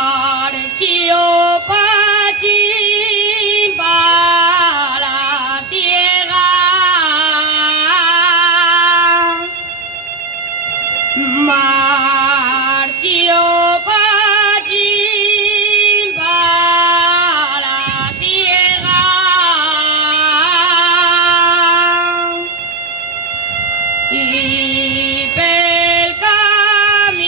Marchio Pachín para ciega, marchio Pachín para ciega, y pel camino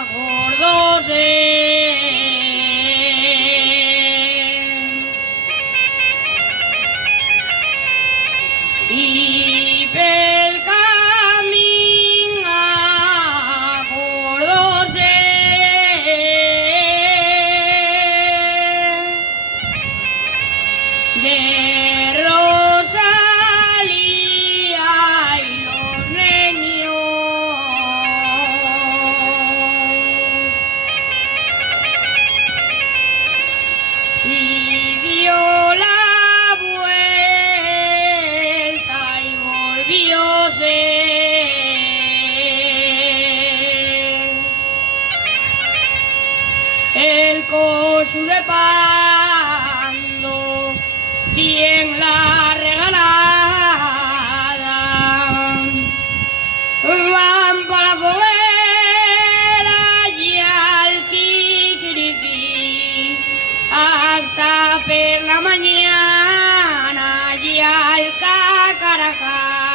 acordóse y pel camino acordóse de Rosalía y los niños, y dio la vuelta y volvióse. El cosu de Pando, quien la regalada, van para la foguera y al kikiriki hasta per la mañana y al cacaracá.